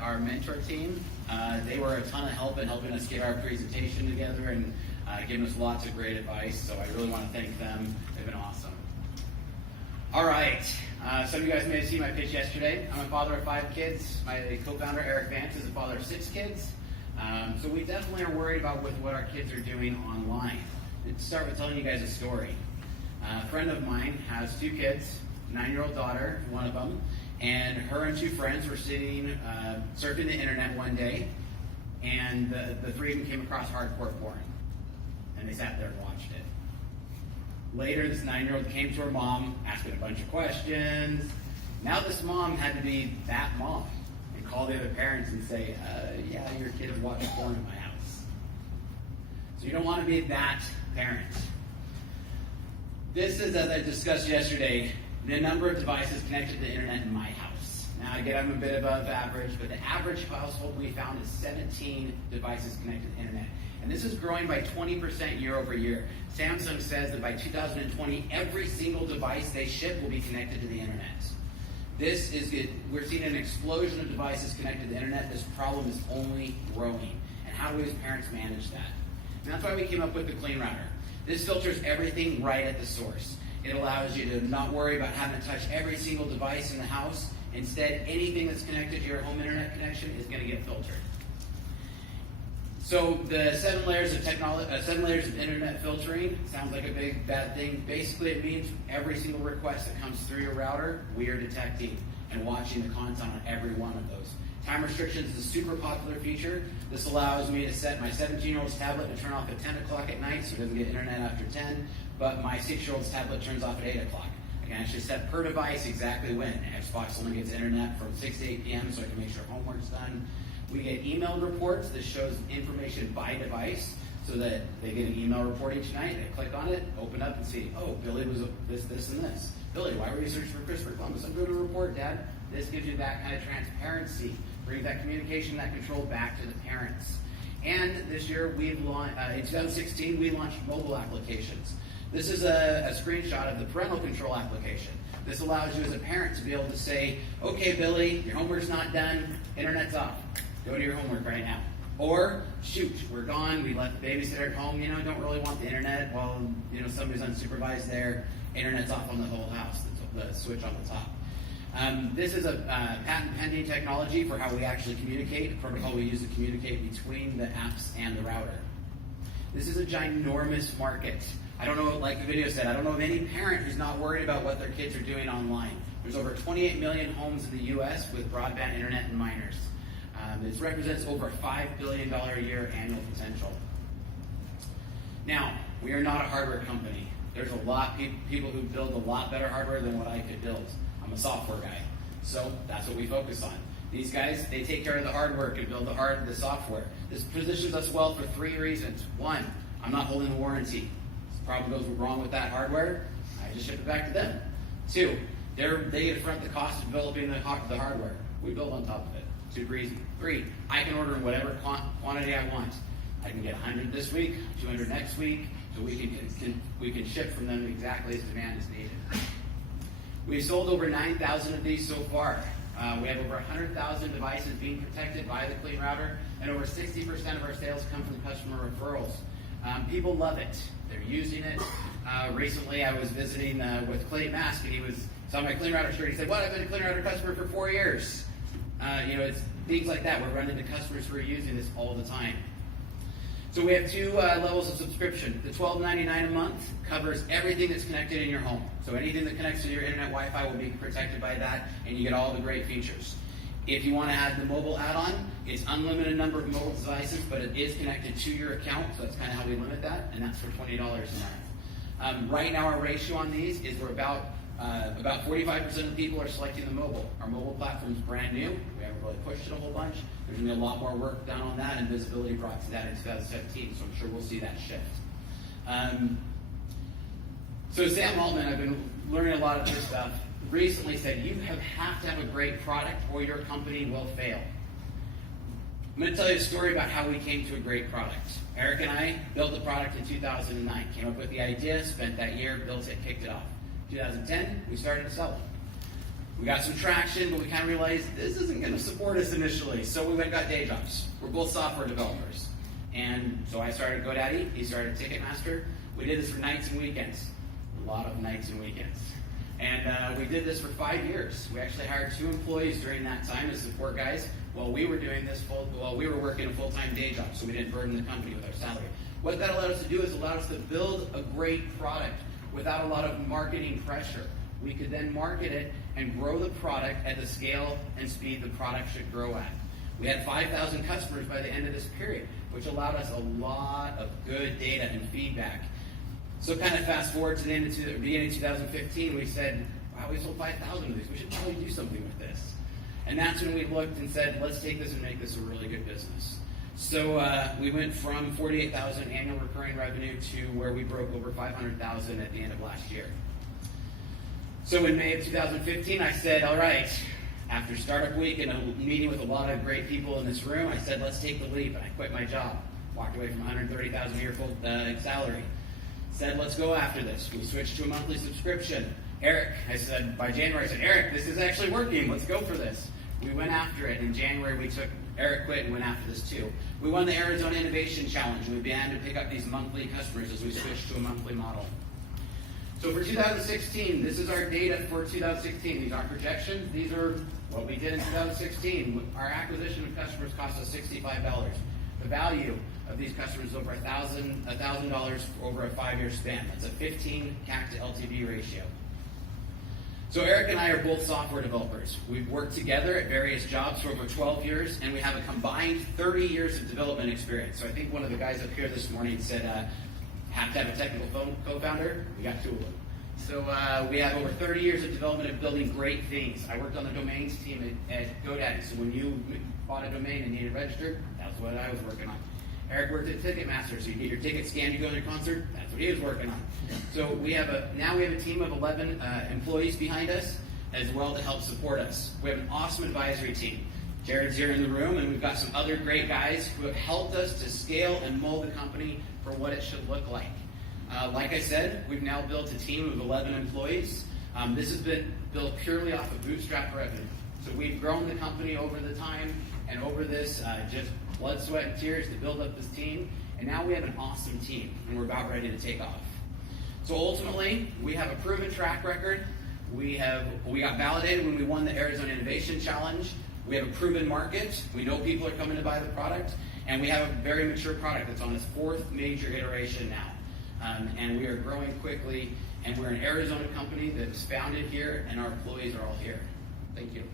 our mentor team. They were a ton of help in helping us get our presentation together and giving us lots of great advice. So I really want to thank them. They've been awesome. All right. Some of you guys may have seen my pitch yesterday. I'm a father of 5 kids. My co-founder, Eric Vance, is a father of 6 kids. So we definitely are worried about what our kids are doing online. Let's start with telling you guys a story. A friend of mine has 2 kids, 9-year-old daughter, one of them, and her and 2 friends were sitting, surfing the internet one day, and the 3 of them came across hardcore porn, and they sat there and watched it. Later, this 9-year-old came to her mom, asking a bunch of questions. Now this mom had to be that mom and call the other parents and say, yeah, your kids watch porn in my house. So you don't want to be that parent. This is, as I discussed yesterday, the number of devices connected to the internet in my house. Now again, I'm a bit above average, but the average household we found is 17 devices connected to the internet. And this is growing by 20% year over year. Samsung says that by 2020, every single device they ship will be connected to the internet. This is good. We're seeing an explosion of devices connected to the internet. This problem is only growing. And how do we as parents manage that? And that's why we came up with the CleanRouter. This filters everything right at the source. It allows you to not worry about having to touch every single device in the house. Instead, anything that's connected to your home internet connection is going to get filtered. So the 7 layers of technology, 7 layers of internet filtering sounds like a big bad thing. Basically, it means every single request that comes through your router, we are detecting and watching the content on every one of those. Time restrictions is a super popular feature. This allows me to set my 17-year-old's tablet to turn off at 10 o'clock at night so it doesn't get internet after 10, but my 6-year-old's tablet turns off at 8 o'clock. I can actually set per device exactly when. Xbox only gets internet from 6 to 8 p.m. so I can make sure homework's done. We get email reports that shows information by device so that they get an email report each night. They click on it, open up and see, oh, Billy was this, and this. Billy, why were you searching for Christopher Columbus? I'm doing a report, Dad. This gives you that kind of transparency, brings that communication, that control back to the parents. And this year, we've launched, in 2016, we launched mobile applications. This is a screenshot of the parental control application. This allows you as a parent to be able to say, okay, Billy, your homework's not done, internet's off. Go to your homework right now. Or, shoot, we're gone, we left the babysitter at home, don't really want the internet while, somebody's unsupervised there, internet's off on the whole house, the switch on the top. This is a patent pending technology for how we actually communicate, a protocol we use to communicate between the apps and the router. This is a ginormous market. I don't know, like the video said, I don't know of any parent who's not worried about what their kids are doing online. There's over 28 million homes in the US with broadband internet and minors. This represents over $5 billion a year annual potential. Now, we are not a hardware company. There's a lot of people who build a lot better hardware than what I could build. I'm a software guy, so that's what we focus on. These guys, they take care of the hard work and build the software. This positions us well for 3 reasons. 1, I'm not holding a warranty. If the problem goes wrong with that hardware, I just ship it back to them. 2, they get to front the cost of developing the hardware. We build on top of it. Super easy. 3, I can order in whatever quantity I want. I can get 100 this week, 200 next week, so we can ship from them exactly as demand is needed. We've sold over 9,000 of these so far. We have over 100,000 devices being protected by the CleanRouter, and over 60% of our sales come from customer referrals. People love it. They're using it. Recently, I was visiting with Clay Mask, and he saw my CleanRouter shirt. He said, "What? I've been a CleanRouter customer for 4 years." It's things like that. We're running into customers who are using this all the time. So we have 2 levels of subscription. The $12.99 a month covers everything that's connected in your home. So anything that connects to your internet Wi-Fi will be protected by that, and you get all the great features. If you want to add the mobile add-on, it's unlimited number of mobile devices, but it is connected to your account, so that's kind of how we limit that, and that's for $20 a month. Right now, our ratio on these is we're about 45% of the people are selecting the mobile. Our mobile platform is brand new. We haven't really pushed it a whole bunch. There's going to be a lot more work done on that and visibility brought to that in 2017, so I'm sure we'll see that shift. So Sam Altman, I've been learning a lot of this stuff, recently said you have to have a great product or your company will fail. I'm going to tell you a story about how we came to a great product. Eric and I built the product in 2009, came up with the idea, spent that year, built it, kicked it off. 2010, we started to sell it. We got some traction, but we kind of realized this isn't going to support us initially. So we went and got day jobs. We're both software developers. And so I started GoDaddy, he started Ticketmaster. We did this for nights and weekends. A lot of nights and weekends. And we did this for 5 years. We actually hired 2 employees during that time as support guys while we were doing this while we were working a full-time day job, so we didn't burden the company with our salary. What that allowed us to do is allowed us to build a great product without a lot of marketing pressure. We could then market it and grow the product at the scale and speed the product should grow at. We had 5,000 customers by the end of this period, which allowed us a lot of good data and feedback. So kind of fast forward to the end of the beginning of 2015, we said, wow, we sold 5,000 of these. We should probably do something with this. And that's when we looked and said, let's take this and make this a really good business. So we went from 48,000 annual recurring revenue to where we broke over 500,000 at the end of last year. So in May of 2015, I said, all right, after startup week and a meeting with a lot of great people in this room, I said, let's take the leap. And I quit my job, walked away from 130,000 a year full salary. Said, let's go after this. We switched to a monthly subscription. Eric, I said, by January, I said, Eric, this is actually working. Let's go for this. We went after it. In January, Eric quit and went after this too. We won the Arizona Innovation Challenge, and we began to pick up these monthly customers as we switched to a monthly model. So for 2016, this is our data for 2016. These aren't projections. These are what we did in 2016. Our acquisition of customers cost us $65. The value of these customers is over $1,000 over a 5-year span. That's a 15 CAC to LTV ratio. So Eric and I are both software developers. We've worked together at various jobs for over 12 years, and we have a combined 30 years of development experience. So I think one of the guys up here this morning said, have to have a technical co-founder. We got 2 of them. So we have over 30 years of development of building great things. I worked on the domains team at GoDaddy. So when you bought a domain and needed registered, that's what I was working on. Eric worked at Ticketmaster, so you get your ticket scanned, you go to your concert, that's what he was working on. So now we have a team of 11 employees behind us as well to help support us. We have an awesome advisory team. Jared's here in the room, and we've got some other great guys who have helped us to scale and mold the company for what it should look like. Like I said, we've now built a team of 11 employees. This has been built purely off of bootstrap revenue. So we've grown the company over the time and over this just blood, sweat, and tears to build up this team. And now we have an awesome team, and we're about ready to take off. So ultimately, we have a proven track record. We got validated when we won the Arizona Innovation Challenge. We have a proven market. We know people are coming to buy the product. And we have a very mature product that's on its 4th major iteration now. And we are growing quickly. And we're an Arizona company that was founded here, and our employees are all here. Thank you.